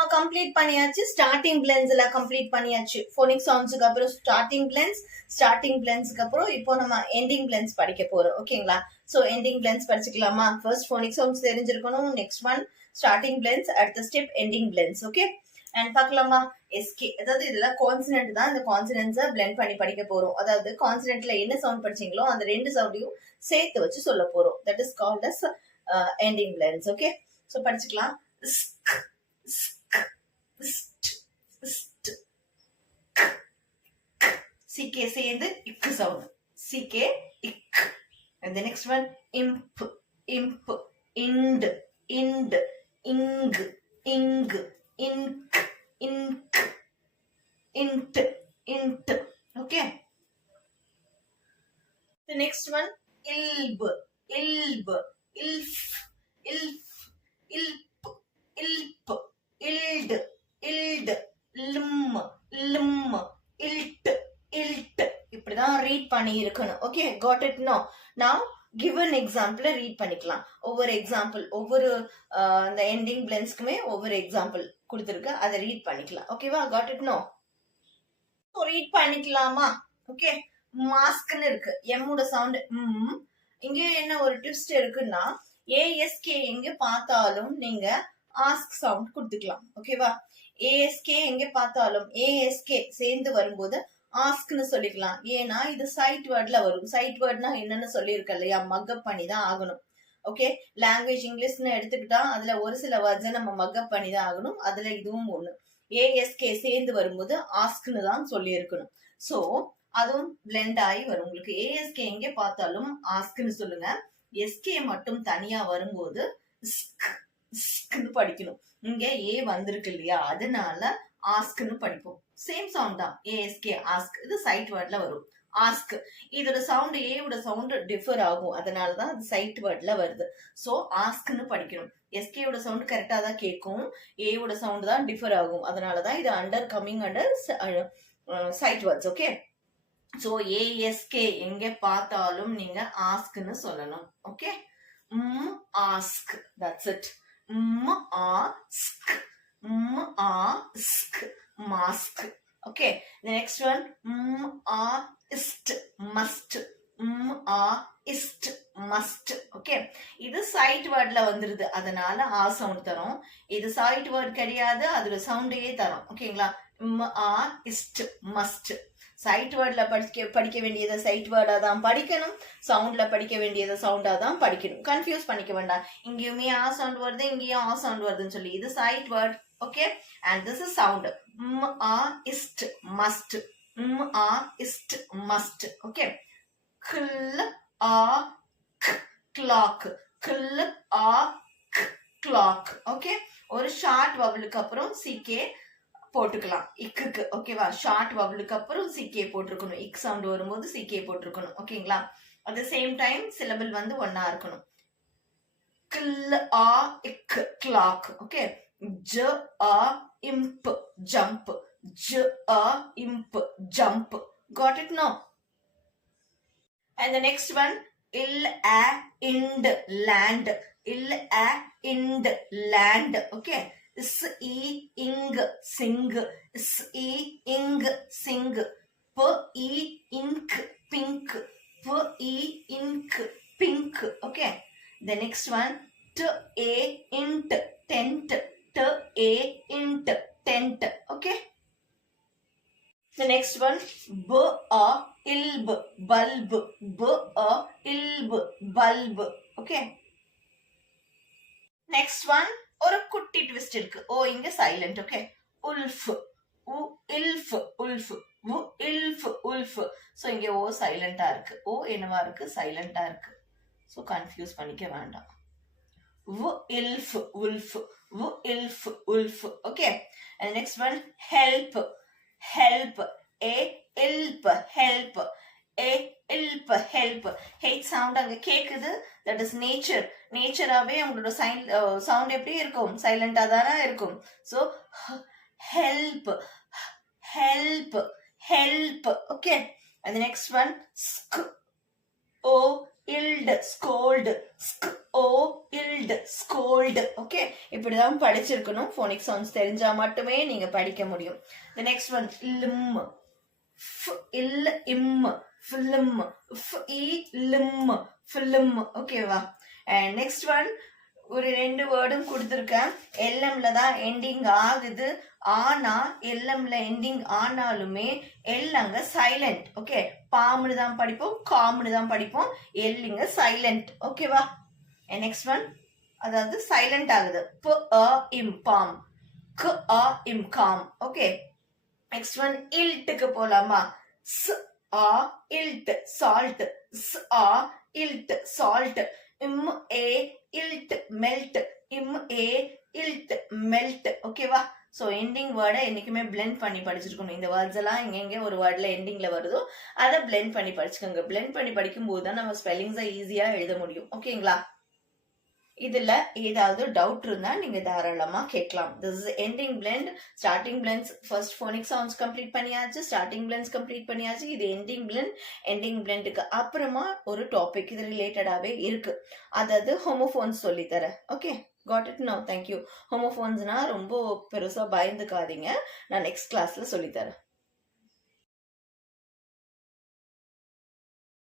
நம்ம கம்ப்ளீட் பண்ணியாச்சு. Starting பிளென்ஸ்ல complete பண்ணியாச்சு. ஃபோனிக் சவுண்ட்ஸ்க்கு அப்புறம் ஸ்டார்டிங் பிளென்ஸ்க்கு அப்புறம் இப்போ நம்ம எண்டிங் பிளென்ஸ் படிக்க போறோம். ஓகேங்களா? சோ எண்டிங் பிளென்ஸ் படிச்சுக்கலாமா? ஃபர்ஸ்ட் ஃபோனிக் சவுண்ட்ஸ் தெரிஞ்சிருக்கணும். நெக்ஸ்ட் ஒன் ஸ்டார்டிங் பிளென்ஸ், அடுத்த step ending blends. Okay, and பார்க்கலாமா? எஸ்கே, அதாவது இதுல கான்சனன்ட் தான். இந்த கான்சனன்ட்ஸை பிளெண்ட் பண்ணி படிக்க போறோம். அதாவது கான்சனன்ட்ல என்ன சவுண்ட் படிச்சீங்களோ அந்த ரெண்டு சவுண்டையும் சேர்த்து வச்சு சொல்ல போறோம். That is called as ending blends. Okay, so படிச்சுக்கலாம். CK சேர்ந்து இக்கு சவுண்ட். CK இக். And the next one imp, ind, ing, ink, int. Okay. The next one ilb, ilf, ild, lim, ilt. இப்படிதான் ரீட் பண்ணி இருக்கணும். Okay, got it? No. Now given example read பண்ணிக்கலாம். ஒவ்வொரு example, ஒவ்வொரு இந்த எண்டிங் பிளென்ஸ்க்குமே ஒவ்வொரு example கொடுத்துருக்கு, அதை ரீட் பண்ணிக்கலாம். ஓகேவா? God it? நோ. ரீட் பண்ணிக்கலாமா? ஓகே, மாஸ்க்னு இருக்கு. எம்மோட சவுண்ட் இங்க என்ன ஒரு ட்விஸ்ட் இருக்குன்னா, ஏஎஸ்கே எங்க பார்த்தாலும் நீங்க ஆஸ்க் சவுண்ட் கொடுத்துக்கலாம். ஓகேவா? ஏஎஸ்கே எங்க பார்த்தாலும் ஏஎஸ்கே சேர்ந்து வரும்போது ஆஸ்க்னு சொல்லிக்கலாம். ஏன்னா இது சைட் வேர்ட்ல வரும். சைட் வேர்ட்னா என்னன்னு சொல்லியிருக்க இல்லையா? மக்கப் பண்ணி தான் ஆகணும். ஓகே, லாங்குவேஜ் இங்கிலீஷ்னு எடுத்துக்கிட்டா அதுல ஒரு சில வேர்ட்ஸை நம்ம மக்கப் பண்ணி தான் ஆகணும். அதுல இதுவும் ஒண்ணு. ஏஎஸ்கே சேர்ந்து வரும்போது ஆஸ்க்னு தான் சொல்லி இருக்கணும். சோ அதுவும் பிளெண்ட் ஆகி வரும். உங்களுக்கு ஏஎஸ்கே எங்க பார்த்தாலும் ஆஸ்க்னு சொல்லுங்க. எஸ்கே மட்டும் தனியா வரும்போது படிக்கணும். இங்க ஏ வந்திருக்கு இல்லையா? அதனால ஆஸ்க்னு படிப்போம். சேம் சவுண்ட் தான். ASK ask. இது சைட் வேர்ட்ல வரும். ஆஸ்க் இதோட சவுண்ட் ஏவோட சவுண்ட் டிஃபர் ஆகும். அதனாலதான் அது சைட் வேர்ட்ல வருது. சோ ஆஸ்க்னு படிக்கணும். எஸ்கேவோட சவுண்ட் கரெக்டா தான் கேட்கும். ஏவோட சவுண்ட் தான் டிஃபர் ஆகும். அதனாலதான் இது coming under sight words. Okay, so A S K எங்க பார்த்தாலும் நீங்க ஆஸ்க்னு சொல்லணும். Okay, ask. That's it. Ask, mask. Okay, the next one ist, must, ist, must. Okay, இது சைட் வேர்ட்ல வந்துருது. அதனால ஆ சவுண்ட் தரும். இது சைட் வேர்ட் கிடையாது, அதோட சவுண்டையே தரும். ஓகேங்களா? ist, must. சைட் வேர்ட்ல படிக்க வேண்டியதை சைட் வேர்டா தான் படிக்கணும். சவுண்ட்ல படிக்க வேண்டியதை சவுண்டா தான் படிக்கணும். கன்ஃபியூஸ் பண்ணிக்க வேண்டாம். இங்கேயுமே ஆ சவுண்ட் வருது, இங்கேயும் ஆ சவுண்ட் வருதுன்னு சொல்லி. இது sight word. Okay, and this is sound. Ist, must. Ist, must. Okay, clock. Clock. Okay, ஒரு ஷார்ட் வவலுக்கு அப்புறம் சிகே போட்டுக்கலாம். இக்கு. ஓகேவா? ஷார்ட் வவலுக்கு அப்புறம் சிகே போட்டிருக்கணும். இக் சவுண்ட் வரும்போது சிகே போட்டிருக்கணும். ஓகேங்களா? At the same time syllable வந்து ஒன்னா இருக்கணும். clock. Okay, imp, jump. Imp, jump. Got it? No. And the next one ind, land. Ind, land. Okay, ing, sing. Ing, sing. Ink, pink. Ink, pink. Okay, the next one int, tent. int, tent. Okay, the next one ilb, bulb. Ilb, bulb. Okay, next one ஒரு குட்டி twist இருக்கு. O இங்க silent. Okay, wolf. Ilf, wolf. Ilf, wolf. So இங்க O சைலண்டா இருக்கு. ஓ என்னவா இருக்கு? சைலண்டா இருக்கு. சோ கன்ஃபியூஸ் பண்ணிக்க வேண்டாம். ilf, wolf. Ilf, wolf. Okay, and next one help. Help. Ilp, help. Ilp, help. H sound அங்க கேக்குது. That is nature. நேச்சராவே உங்களோட சவுண்ட் எப்படி இருக்கும்? சைலண்டா தானே இருக்கும். So help, help, help. Okay, and the next one ild scold O ild scold. Okay, இப்படிதான் படிச்சிருக்கணும். போனிக் சவுண்ட்ஸ் தெரிஞ்சா மட்டுமே நீங்க படிக்க முடியும். the next one lim will him film lim film. ஓகேவா? and next one ஒரு 2 வேர்டும் கொடுத்துருக்கேன். எல்எம்ல தான் எண்டிங் ஆகுது. ஆனா எல்எம்ல எண்டிங் ஆனாலுமே எல் அங்க சைலண்ட். ஓகே, பாம்னு தான் படிப்போம், காம்னு தான் படிப்போம். எல் இங்க சைலண்ட். ஓகேவா? நெக்ஸ்ட் ஒன், அதாவது சைலண்ட் ஆகுது. ப அ இம் பாம், க அ இம் காம். ஓகே, நெக்ஸ்ட் ஒன் இல்ட்டுக்கு போலாமா? ஸ் ஆ இல்ட் சால்ட், ஸ் ஆ இல்ட் சால்ட். இம் ஏ இல்ட் மெல்ட், இம் ஏ இல்ட் மெல்ட். ஓகேவா? ஸோ எண்டிங் வேர்டை என்னைக்குமே பிளெண்ட் பண்ணி படிச்சிருக்கணும். இந்த வேர்ட்ஸ் எல்லாம் எங்கெங்க ஒரு வேர்ட்ல எண்டிங்ல வருதோ அதை பிளெண்ட் பண்ணி படிச்சுக்கோங்க. பிளெண்ட் பண்ணி படிக்கும் போது தான் நம்ம ஸ்பெல்லிங்ஸை ஈஸியா எழுத முடியும். ஓகேங்களா? இதுல ஏதாவது டவுட் இருந்தா நீங்க தாராளமா கேட்கலாம். this is ending blend. starting blends first phonic sounds complete பண்ணியாச்சு, starting blends கம்ப்ளீட் பண்ணியாச்சு. இது ending blend. ending blendக்கு அப்புறமா ஒரு டாபிக் இது ரிலேட்டடாவே இருக்கு, அதாவது ஹோமோஃபோன்ஸ் சொல்லி தரேன். Okay, got it now? thank you. ஹோமோஃபோன்ஸ்னா ரொம்ப பெருசா பயந்துக்காதீங்க, நான் நெக்ஸ்ட் கிளாஸ்ல சொல்லி தரேன்.